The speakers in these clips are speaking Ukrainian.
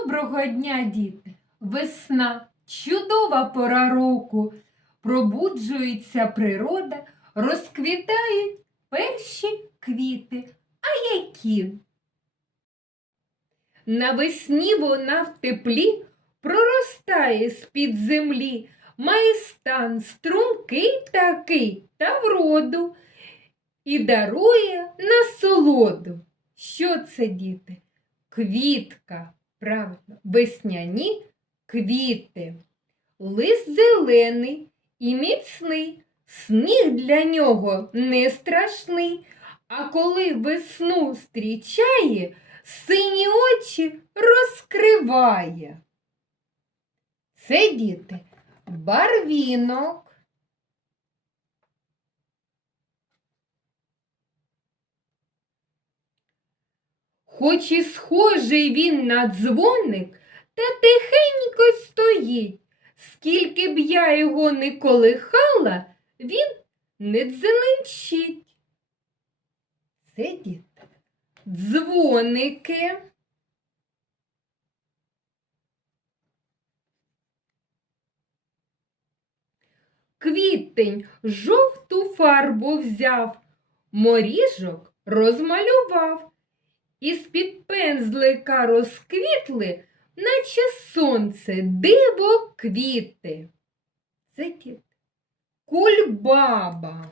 Доброго дня, діти! Весна, чудова пора року. Пробуджується природа, розквітають перші квіти. А які? Навесні вона в теплі проростає з-під землі, має стан стрункий такий та вроду і дарує насолоду. Що це, діти? Квітка, правильно, весняні квіти. Лист зелений і міцний, сніг для нього не страшний, а коли весну зустрічає, сині очі розкриває. Це діти барвінок. Хоч і схожий він на дзвоник, та тихенько стоїть. Скільки б я його не колихала, він не дзеленчить. Це дзвоники. Квітень жовту фарбу взяв, моріжок розмалював. Із-під пензлика розквітли, наче сонце, диво квіти. Це кіт. Кульбаба.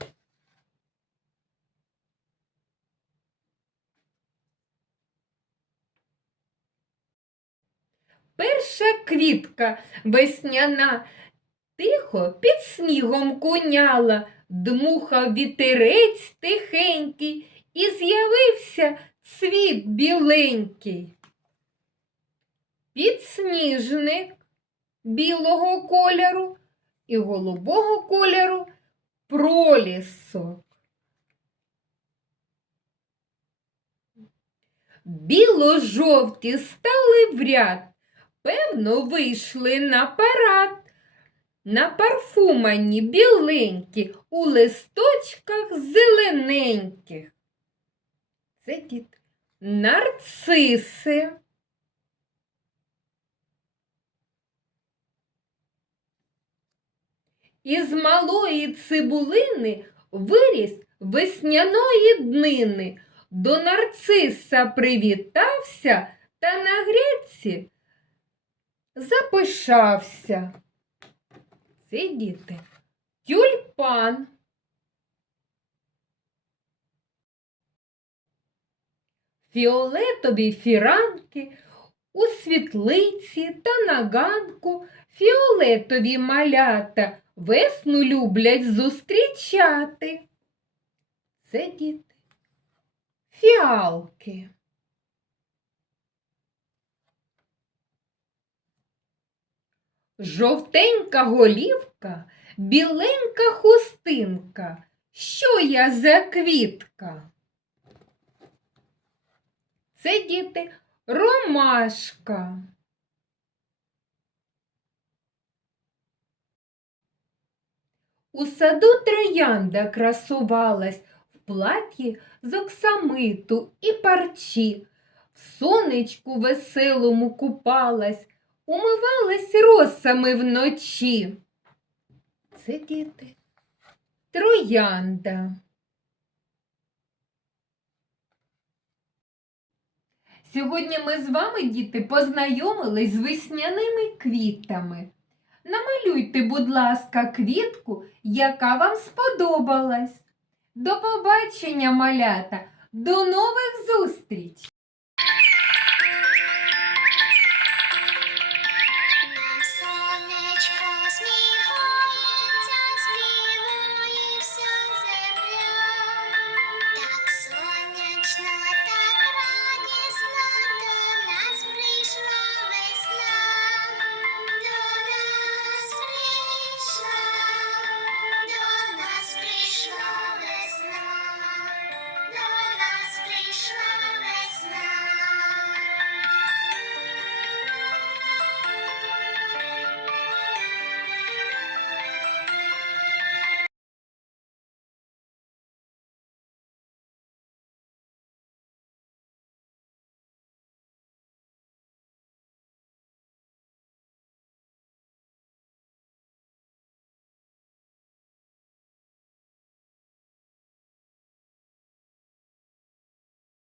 Перша квітка весняна тихо під снігом куняла, дмухав вітерець тихенький і з'явився світ біленький. Підсніжник білого кольору і голубого кольору пролісок. Біло-жовті стали в ряд, певно, вийшли на парад. На парфумані біленькі, у листочках зелененьких. Це діти нарциси. Із малої цибулини виріс весняної днини. До нарциса привітався та на грядці запишався. Це діти тюльпан. Фіолетові фіранки у світлиці та на ганку фіолетові малята весну люблять зустрічати. Це діти фіалки. Жовтенька голівка, біленька хустинка. Що я за квітка? Це діти ромашка. У саду троянда красувалась в платі з оксамиту і парчі, в сонечку веселому купалась, умивалась росами вночі. Це діти троянда. Сьогодні ми з вами, діти, познайомились з весняними квітами. Намалюйте, будь ласка, квітку, яка вам сподобалась. До побачення, малята, до нових зустріч!